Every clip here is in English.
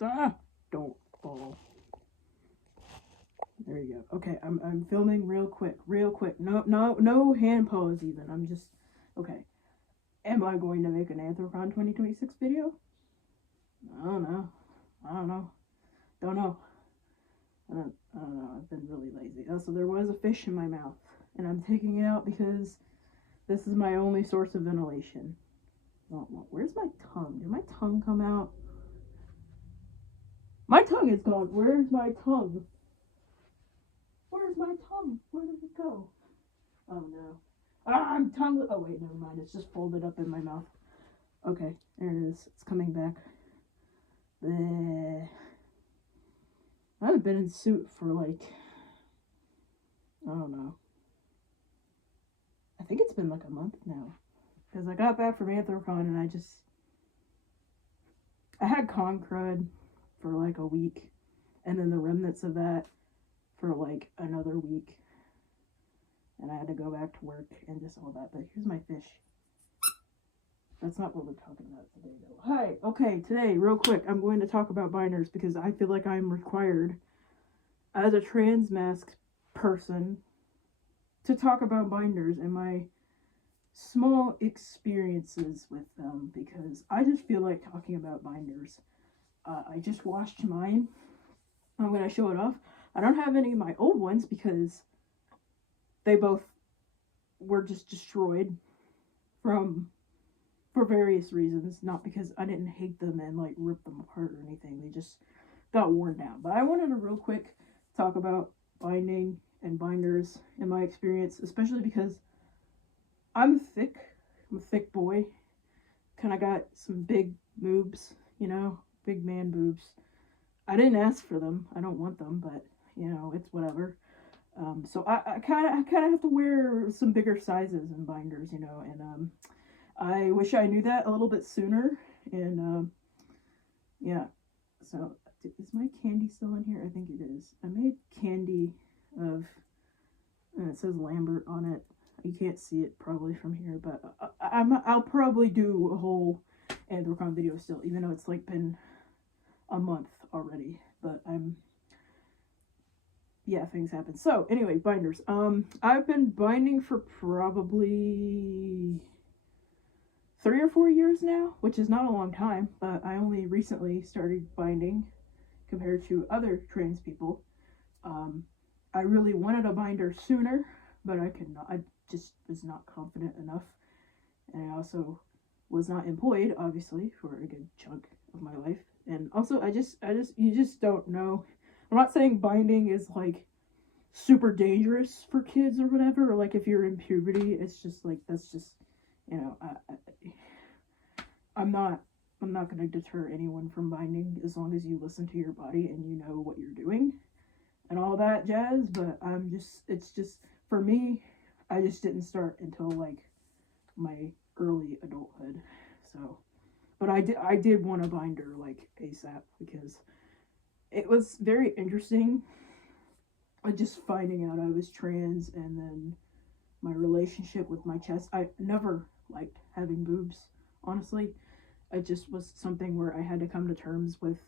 Ah, don't fall. There you go. Okay, I'm filming real quick. No hand pose even. I'm just okay. Am I going to make an Anthrocon 2026 video? I don't know. I don't know. Don't know. I don't know. I've been really lazy. Also, there was a fish in my mouth, and I'm taking it out because this is my only source of ventilation. Where's my tongue? Did my tongue come out? My tongue is gone. Where's my tongue? Where's my tongue? Where did it go? Oh no. Ah, I'm tongue. Oh wait, never mind. It's just folded up in my mouth. Okay, there it is. It's coming back. Bleh. I haven't been in suit for like, I don't know. I think it's been like a month now. Because I got back from Anthrocon and I had con crud for like a week. And then the remnants of that for like another week. And I had to go back to work and just all that. But here's my fish. That's not what we're talking about today, though. Hi, okay, today, real quick, I'm going to talk about binders because I feel like I'm required as a trans mask person to talk about binders and my small experiences with them because I just feel like talking about binders. I just washed mine. I'm going to show it off. I don't have any of my old ones because they both were just destroyed for various reasons, not because I didn't hate them and like rip them apart or anything. They just got worn down. But I wanted to real quick talk about binding and binders in my experience, especially because I'm thick. I'm a thick boy. Kind of got some big moobs, you know, big man boobs. I didn't ask for them. I don't want them, but you know, it's whatever. So I kind of have to wear some bigger sizes in binders, you know, and I wish I knew that a little bit sooner. And yeah, so is my candy still in here? I think it is. I made candy of, it says Lambert on it. You can't see it probably from here, but I'll probably do a whole Anthrocon video still, even though it's like been a month already. But yeah, things happen. So anyway, binders. I've been binding for probably 3 or 4 years now, which is not a long time, but I only recently started binding compared to other trans people. I really wanted a binder sooner, but I just was not confident enough. And I also was not employed, obviously, for a good chunk of my life. And also, you just don't know. I'm not saying binding is like super dangerous for kids or whatever, or like if you're in puberty, it's just like, that's just, you know, I'm not going to deter anyone from binding as long as you listen to your body and you know what you're doing and all that jazz. But it's just, for me, I just didn't start until like my early adulthood. So, but I did want a binder like ASAP because it was very interesting. Just finding out I was trans and then my relationship with my chest. I never liked having boobs, honestly. It just was something where I had to come to terms with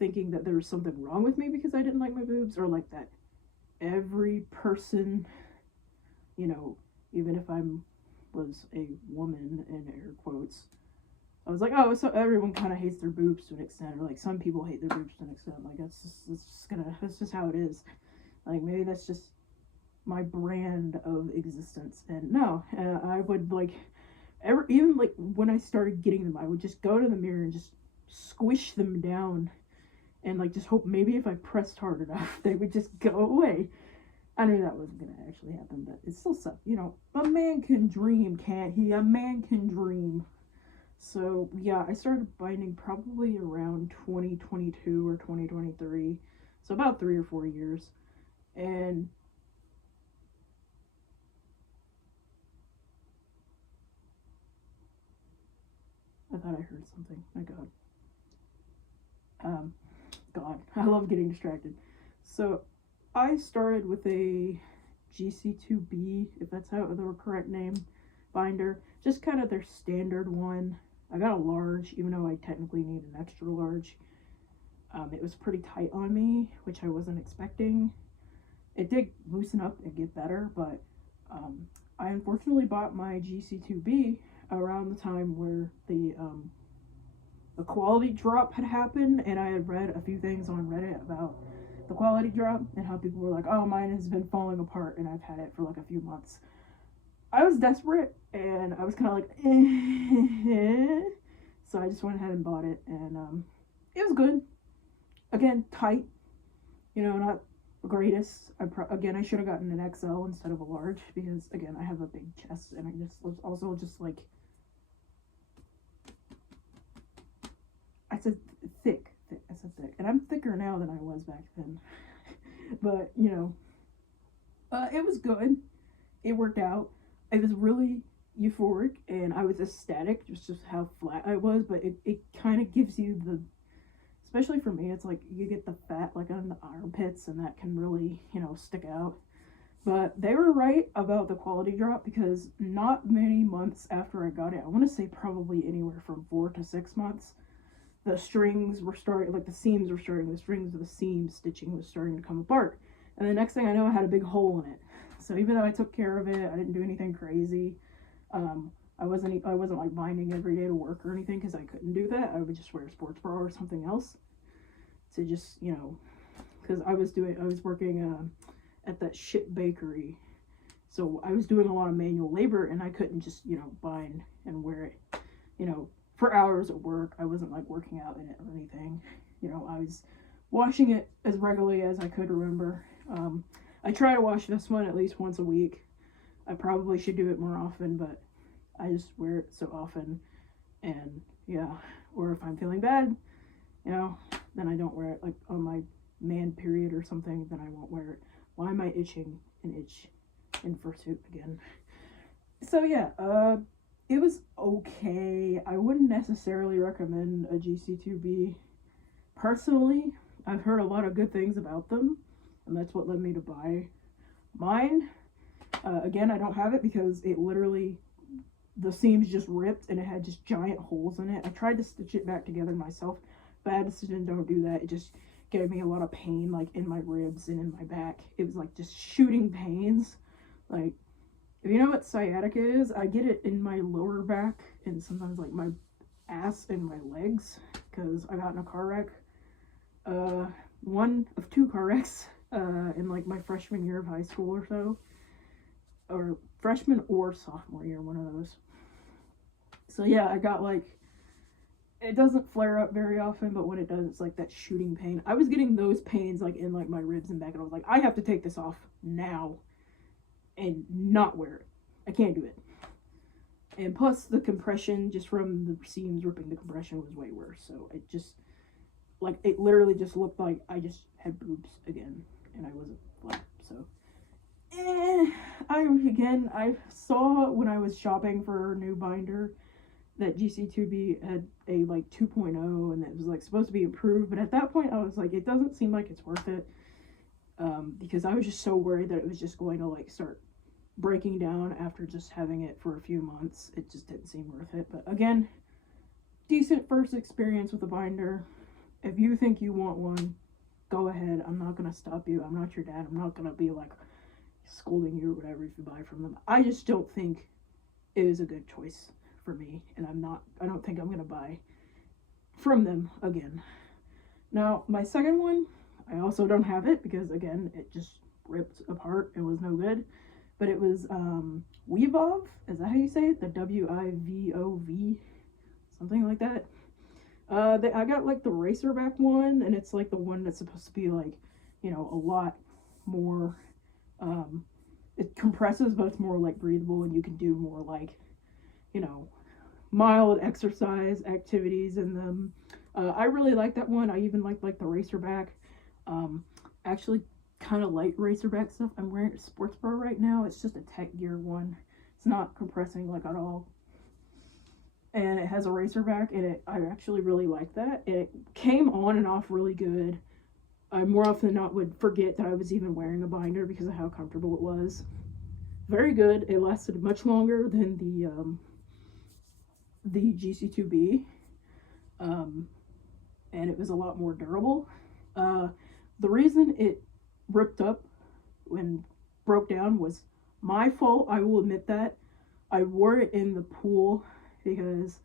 thinking that there was something wrong with me because I didn't like my boobs, or like that every person, you know, even if I was a woman in air quotes, I was like, oh, so everyone kind of hates their boobs to an extent, or like some people hate their boobs to an extent. Like that's just how it is. Like maybe that's just my brand of existence. And no, I would like even like when I started getting them, I would just go to the mirror and just squish them down and like just hope maybe if I pressed hard enough they would just go away. I knew that wasn't gonna actually happen, but it still sucked. You know, a man can dream, can't he? A man can dream. So yeah, I started binding probably around 2022 or 2023, so about 3 or 4 years. And I thought I heard something. My God. God, I love getting distracted. So I started with a GC2B, if that's how the correct name, binder. Just kind of their standard one. I got a large, even though I technically need an extra large. It was pretty tight on me, which I wasn't expecting. It did loosen up and get better, but I unfortunately bought my GC2B around the time where the quality drop had happened, and I had read a few things on Reddit about the quality drop and how people were like, oh, mine has been falling apart and I've had it for like a few months. I was desperate and I was kind of like, so I just went ahead and bought it, and it was good. Again, tight, not the greatest. I should have gotten an XL instead of a large because, again, I have a big chest, and I just was also just like, I said thick. I said thick, and I'm thicker now than I was back then. But it was good. It worked out. I was really euphoric, and I was ecstatic just how flat I was. But it kind of gives you especially for me, it's like you get the fat like on the armpits, and that can really stick out. But they were right about the quality drop, because not many months after I got it, I want to say probably anywhere from 4 to 6 months, the strings were starting, like the seams were starting, the strings of the seam stitching was starting to come apart. And the next thing I know, I had a big hole in it. So even though I took care of it, I didn't do anything crazy. I wasn't like binding every day to work or anything, because I couldn't do that. I would just wear a sports bra or something else to just, because I was working at that shit bakery. So I was doing a lot of manual labor, and I couldn't just, bind and wear it, for hours at work. I wasn't like working out in it or anything. I was washing it as regularly as I could remember. I try to wash this one at least once a week. I probably should do it more often, but I just wear it so often. And yeah, or if I'm feeling bad, then I don't wear it. Like on my man period or something, then I won't wear it. Why am I itching an itch in fursuit again? So yeah, it was okay. I wouldn't necessarily recommend a GC2B. Personally, I've heard a lot of good things about them, and that's what led me to buy mine. Again, I don't have it because it literally, the seams just ripped and it had just giant holes in it. I tried to stitch it back together myself. Bad decision, don't do that. It just gave me a lot of pain, like in my ribs and in my back. It was like just shooting pains. Like, if you know what sciatica is, I get it in my lower back and sometimes like my ass and my legs, because I got in a car wreck. One of 2 car wrecks in like my freshman year of high school or so, or freshman or sophomore year, one of those. So yeah, I got like, it doesn't flare up very often, but when it does, it's like that shooting pain. I was getting those pains like in like my ribs and back, and I was like, I have to take this off now and not wear it. I can't do it. And plus the compression just from the seams ripping, the compression was way worse. So it just, like, it literally just looked like I just had boobs again, and I wasn't flat. So I saw when I was shopping for a new binder that GC2B had a like 2.0, and it was like supposed to be improved, but at that point I was like, it doesn't seem like it's worth it, because I was just so worried that it was just going to like start breaking down after just having it for a few months. It just didn't seem worth it. But again, decent first experience with a binder. If you think you want one, go ahead. I'm not gonna stop you. I'm not your dad. I'm not gonna be like scolding you or whatever if you buy from them. I just don't think it is a good choice for me, and I don't think I'm gonna buy from them again. Now, my second one, I also don't have it because again, it just ripped apart. It was no good. But it was WIVOV. Is that how you say it? The WIVOV, something like that. I got like the racerback one, and it's like the one that's supposed to be like, a lot more, it compresses, but it's more like breathable, and you can do more like, mild exercise activities in them. I really like that one. I even like the racerback. Actually kind of light racerback stuff. I'm wearing a sports bra right now. It's just a Tech Gear one. It's not compressing like at all. And it has a racerback, and I actually really like that. It came on and off really good. I more often than not would forget that I was even wearing a binder because of how comfortable it was. Very good. It lasted much longer than the GC2B. and it was a lot more durable. The reason it ripped up and broke down was my fault. I will admit that. I wore it in the pool because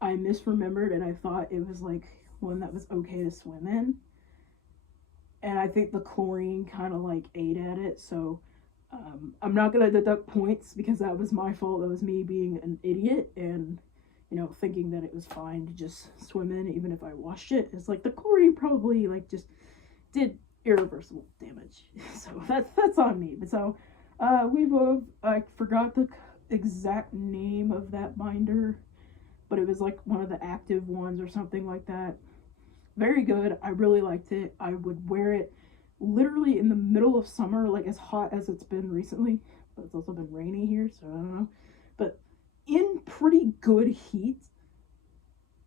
I misremembered and I thought it was like one that was okay to swim in. And I think the chlorine kind of like ate at it. So I'm not going to deduct points because that was my fault. That was me being an idiot and, you know, thinking that it was fine to just swim in even if I washed it. It's like the chlorine probably like just did irreversible damage. So that's on me. But so WIVOV, I forgot the exact name of that binder, but it was like one of the active ones or something like that. Very good. I really liked it. I would wear it literally in the middle of summer, like as hot as it's been recently, but it's also been rainy here, so I don't know. But in pretty good heat,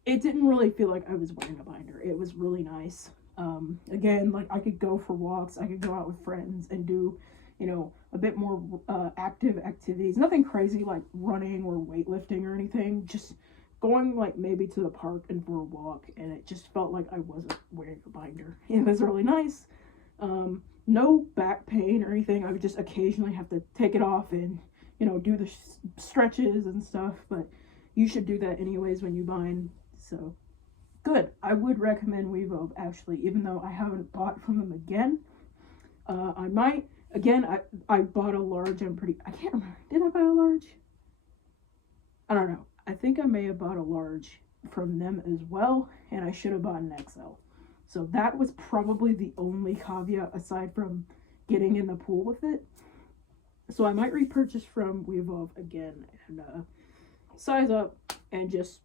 it didn't really feel like I was wearing a binder. It was really nice. Again, like I could go for walks, I could go out with friends and do, you know, a bit more active activities. Nothing crazy like running or weightlifting or anything. Just going like maybe to the park and for a walk, and it just felt like I wasn't wearing a binder. It was really nice. No back pain or anything. I would just occasionally have to take it off and, you know, do the stretches and stuff, but you should do that anyways when you bind. So good. I would recommend WIVOV actually, even though I haven't bought from them again. I might again. I bought a large. I can't remember. Did I buy a large? I don't know. I think I may have bought a large from them as well, and I should have bought an XL. So that was probably the only caveat aside from getting in the pool with it. So I might repurchase from WIVOV again and size up and just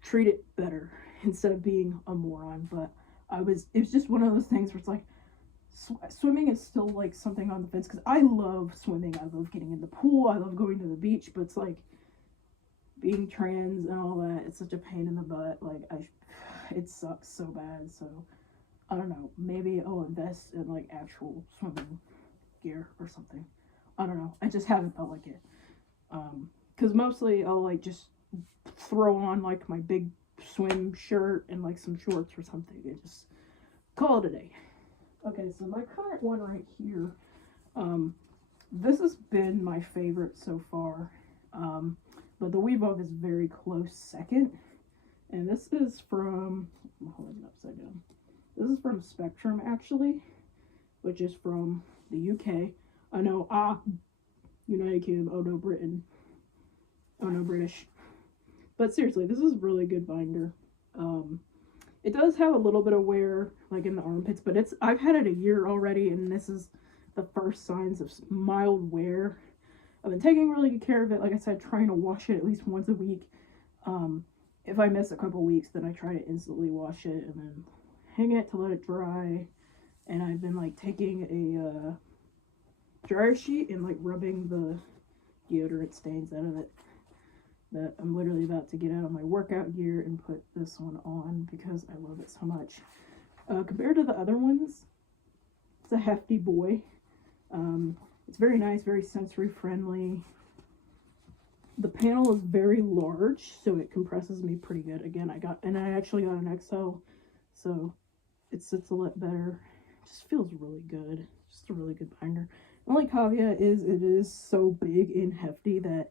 treat it better instead of being a moron. But it was just one of those things where it's like, swimming is still like something on the fence because I love swimming. I love getting in the pool. I love going to the beach, but it's like being trans and all that. It's such a pain in the butt. Like it sucks so bad. So I don't know. Maybe I'll invest in like actual swimming gear or something. I don't know. I just haven't felt like it. Because mostly I'll like just throw on like my big swim shirt and like some shorts or something and just call it a day. Okay, so my current one right here, this has been my favorite so far, but the WIVOV is very close second, and this is from, I'm holding it upside down, this is from Spectrum actually, which is from the UK. I know, United Kingdom, oh no, Britain, oh no, British, but seriously, this is a really good binder. It does have a little bit of wear, like in the armpits, but I've had it a year already, and this is the first signs of mild wear. I've been taking really good care of it. Like I said, trying to wash it at least once a week. If I miss a couple weeks, then I try to instantly wash it and then hang it to let it dry. And I've been like taking a dryer sheet and like rubbing the deodorant stains out of it. That I'm literally about to get out of my workout gear and put this one on because I love it so much. Compared to the other ones, it's a hefty boy. It's very nice, very sensory friendly. The panel is very large, so it compresses me pretty good. Again, I actually got an XL, so it sits a lot better. It just feels really good. Just a really good binder. The only caveat is it is so big and hefty that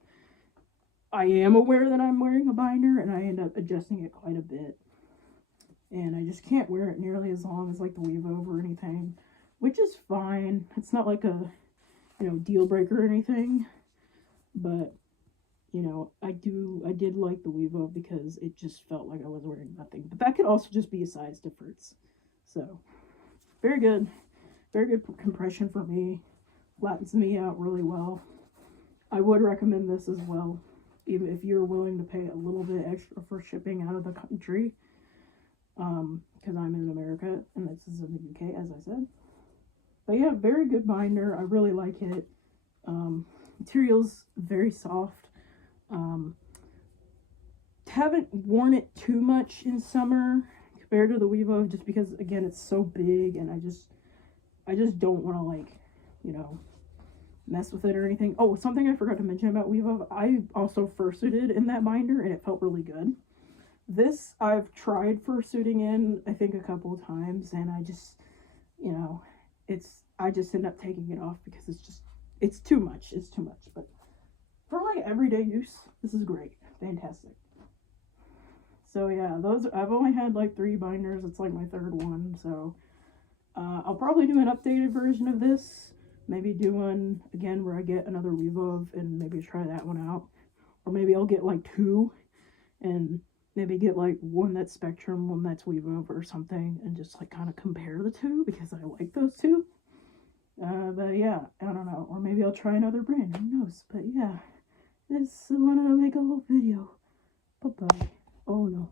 I am aware that I'm wearing a binder, and I end up adjusting it quite a bit. And I just can't wear it nearly as long as like the WIVOV or anything, which is fine. It's not like a, you know, deal breaker or anything, but you know, I did like the WIVOV because it just felt like I was wearing nothing. But that could also just be a size difference. So very good compression for me. Flattens me out really well. I would recommend this as well, even if you're willing to pay a little bit extra for shipping out of the country, because I'm in America and this is in the UK, as I said. But yeah, very good binder. I really like it. Material's very soft. Haven't worn it too much in summer compared to the WIVOV, just because again it's so big, and I just don't want to, like, you know, mess with it or anything. Oh, something I forgot to mention about WIVOV, I also fursuited in that binder and it felt really good. This I've tried fursuiting in, I think, a couple of times, and I just, you know, I just end up taking it off because it's too much. It's too much. But for like everyday use, this is great. Fantastic. So yeah, I've only had like 3 binders. It's like my 3rd one, so I'll probably do an updated version of this. Maybe do one again where I get another WIVOV and maybe try that one out. Or maybe I'll get like 2 and maybe get like one that's Spectrum, one that's WIVOV or something, and just like kind of compare the 2 because I like those 2. But yeah, I don't know. Or maybe I'll try another brand. Who knows? But yeah, I wanted to make a whole video. Bye-bye. Oh no.